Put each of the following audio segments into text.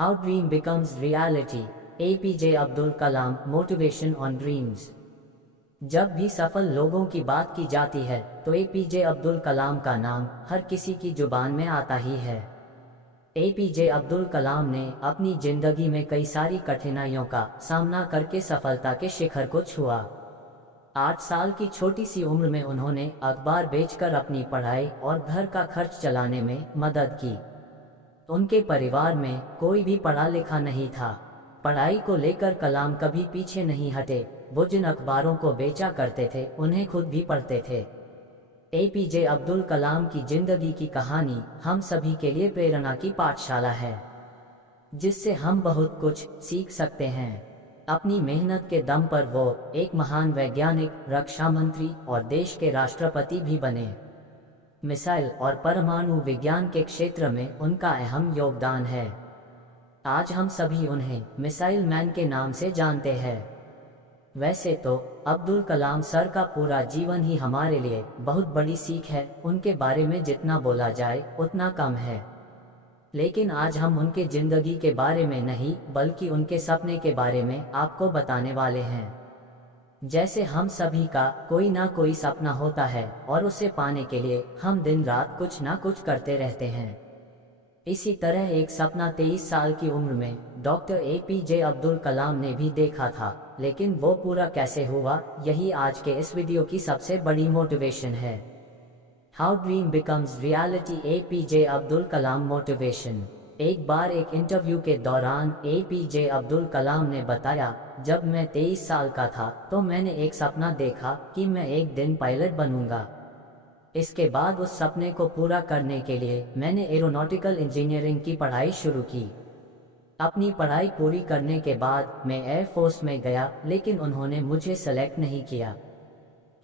How Dream Becomes Reality, APJ Abdul Kalam, motivation on dreams. जब भी सफल लोगों की बात की जाती है तो APJ अब्दुल कलाम का नाम हर किसी की जुबान में आता ही है। APJ अब्दुल कलाम ने अपनी जिंदगी में कई सारी कठिनाइयों का सामना करके सफलता के शिखर को छुआ। 8 साल की छोटी सी उम्र में उन्होंने अखबार बेचकर अपनी पढ़ाई और घर का खर्च चलाने में मदद की। उनके परिवार में कोई भी पढ़ा लिखा नहीं था। पढ़ाई को लेकर कलाम कभी पीछे नहीं हटे। वो जिन अखबारों को बेचा करते थे उन्हें खुद भी पढ़ते थे। APJ अब्दुल कलाम की जिंदगी की कहानी हम सभी के लिए प्रेरणा की पाठशाला है, जिससे हम बहुत कुछ सीख सकते हैं। अपनी मेहनत के दम पर वो एक महान वैज्ञानिक, रक्षा मंत्री और देश के राष्ट्रपति भी बने। मिसाइल और परमाणु विज्ञान के क्षेत्र में उनका अहम योगदान है। आज हम सभी उन्हें मिसाइल मैन के नाम से जानते हैं। वैसे तो अब्दुल कलाम सर का पूरा जीवन ही हमारे लिए बहुत बड़ी सीख है। उनके बारे में जितना बोला जाए उतना कम है। लेकिन आज हम उनके जिंदगी के बारे में नहीं बल्कि उनके सपने के बारे में आपको बताने वाले हैं। जैसे हम सभी का कोई ना कोई सपना होता है और उसे पाने के लिए हम दिन रात कुछ ना कुछ करते रहते हैं। इसी तरह एक सपना 23 साल की उम्र में डॉक्टर APJ अब्दुल कलाम ने भी देखा था, लेकिन वो पूरा कैसे हुआ, यही आज के इस वीडियो की सबसे बड़ी मोटिवेशन है। How dream becomes reality, APJ Abdul Kalam motivation. एक बार एक इंटरव्यू के दौरान APJ अब्दुल कलाम ने बताया, जब मैं 23 साल का था तो मैंने एक सपना देखा कि मैं एक दिन पायलट बनूंगा। इसके बाद उस सपने को पूरा करने के लिए मैंने एरोनॉटिकल इंजीनियरिंग की पढ़ाई शुरू की। अपनी पढ़ाई पूरी करने के बाद मैं एयरफोर्स में गया, लेकिन उन्होंने मुझे सेलेक्ट नहीं किया।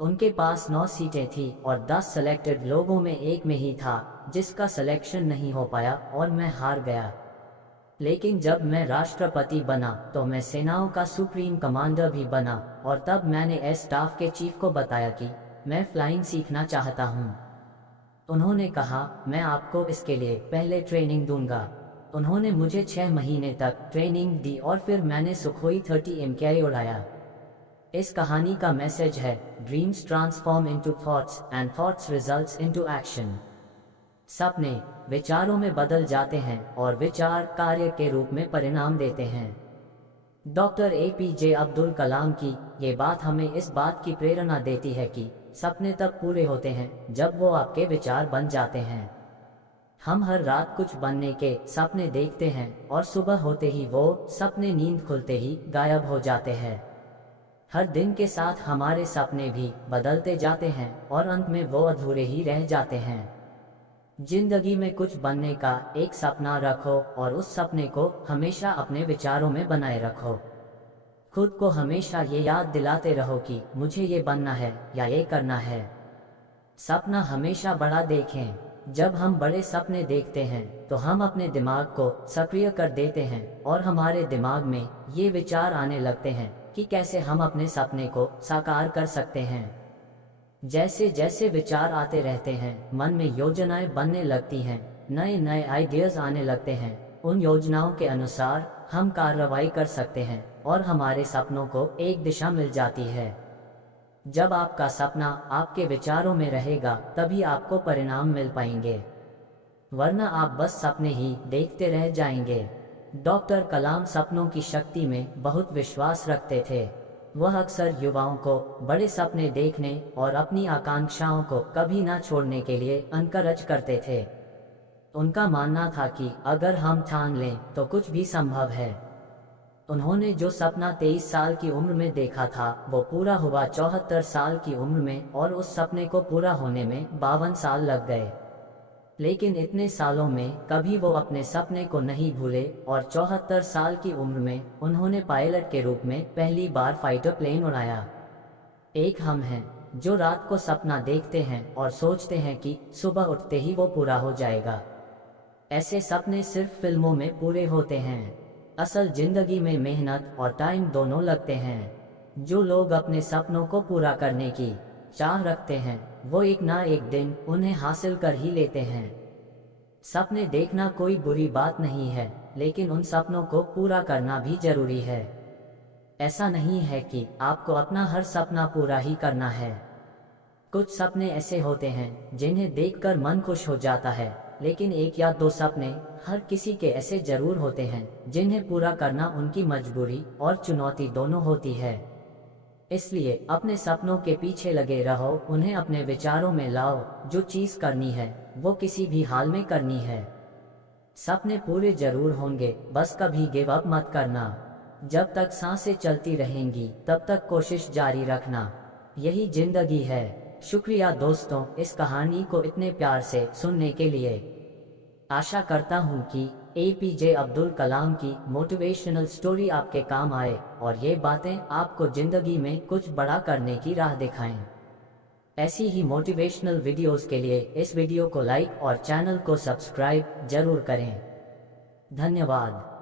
उनके पास 9 सीटें थी और 10 सेलेक्टेड लोगों में एक में ही था जिसका सिलेक्शन नहीं हो पाया और मैं हार गया। लेकिन जब मैं राष्ट्रपति बना तो मैं सेनाओं का सुप्रीम कमांडर भी बना और तब मैंने एयर स्टाफ के चीफ को बताया कि मैं फ्लाइंग सीखना चाहता हूँ। उन्होंने कहा, मैं आपको इसके लिए पहले ट्रेनिंग दूंगा। उन्होंने मुझे 6 महीने तक ट्रेनिंग दी और फिर मैंने सुखोई 30 MKI उड़ाया। इस कहानी का मैसेज है, dreams transform into thoughts and thoughts results into action. सपने विचारों में बदल जाते हैं और विचार कार्य के रूप में परिणाम देते हैं। डॉक्टर APJ अब्दुल कलाम की ये बात हमें इस बात की प्रेरणा देती है कि सपने तब पूरे होते हैं जब वो आपके विचार बन जाते हैं। हम हर रात कुछ बनने के सपने देखते हैं और सुबह होते ही वो सपने नींद खुलते ही गायब हो जाते हैं। हर दिन के साथ हमारे सपने भी बदलते जाते हैं और अंत में वो अधूरे ही रह जाते हैं। जिंदगी में कुछ बनने का एक सपना रखो और उस सपने को हमेशा अपने विचारों में बनाए रखो। खुद को हमेशा ये याद दिलाते रहो कि मुझे ये बनना है या ये करना है। सपना हमेशा बड़ा देखें। जब हम बड़े सपने देखते हैं तो हम अपने दिमाग को सक्रिय कर देते हैं और हमारे दिमाग में ये विचार आने लगते हैं कि कैसे हम अपने सपने को साकार कर सकते हैं। जैसे जैसे विचार आते रहते हैं, मन में योजनाएं बनने लगती हैं, नए नए आइडियाज आने लगते हैं। उन योजनाओं के अनुसार हम कार्रवाई कर सकते हैं और हमारे सपनों को एक दिशा मिल जाती है। जब आपका सपना आपके विचारों में रहेगा तभी आपको परिणाम मिल पाएंगे, वरना आप बस सपने ही देखते रह जाएंगे। डॉक्टर कलाम सपनों की शक्ति में बहुत विश्वास रखते थे। वह अक्सर युवाओं को बड़े सपने देखने और अपनी आकांक्षाओं को कभी ना छोड़ने के लिए एनकरेज करते थे। उनका मानना था कि अगर हम ठान लें तो कुछ भी संभव है। उन्होंने जो सपना 23 साल की उम्र में देखा था वो पूरा हुआ 74 साल की उम्र में और उस सपने को पूरा होने में 52 साल लग गए। लेकिन इतने सालों में कभी वो अपने सपने को नहीं भूले और 74 साल की उम्र में उन्होंने पायलट के रूप में पहली बार फाइटर प्लेन उड़ाया। एक हम हैं जो रात को सपना देखते हैं और सोचते हैं कि सुबह उठते ही वो पूरा हो जाएगा। ऐसे सपने सिर्फ फिल्मों में पूरे होते हैं। असल जिंदगी में मेहनत और टाइम दोनों लगते हैं। जो लोग अपने सपनों को पूरा करने की चाह रखते हैं वो एक ना एक दिन उन्हें हासिल कर ही लेते हैं। सपने देखना कोई बुरी बात नहीं है, लेकिन उन सपनों को पूरा करना भी जरूरी है। ऐसा नहीं है कि आपको अपना हर सपना पूरा ही करना है। कुछ सपने ऐसे होते हैं जिन्हें देखकर मन खुश हो जाता है, लेकिन एक या दो सपने हर किसी के ऐसे जरूर होते हैं जिन्हें पूरा करना उनकी मजबूरी और चुनौती दोनों होती है। इसलिए अपने सपनों के पीछे लगे रहो, उन्हें अपने विचारों में लाओ। जो चीज करनी है वो किसी भी हाल में करनी है। सपने पूरे जरूर होंगे, बस कभी गिव अप मत करना। जब तक सांसें चलती रहेंगी तब तक कोशिश जारी रखना, यही जिंदगी है। शुक्रिया दोस्तों, इस कहानी को इतने प्यार से सुनने के लिए। आशा करता हूँ कि APJ अब्दुल कलाम की मोटिवेशनल स्टोरी आपके काम आए और ये बातें आपको जिंदगी में कुछ बड़ा करने की राह दिखाएं। ऐसी ही मोटिवेशनल वीडियोस के लिए इस वीडियो को लाइक और चैनल को सब्सक्राइब जरूर करें। धन्यवाद।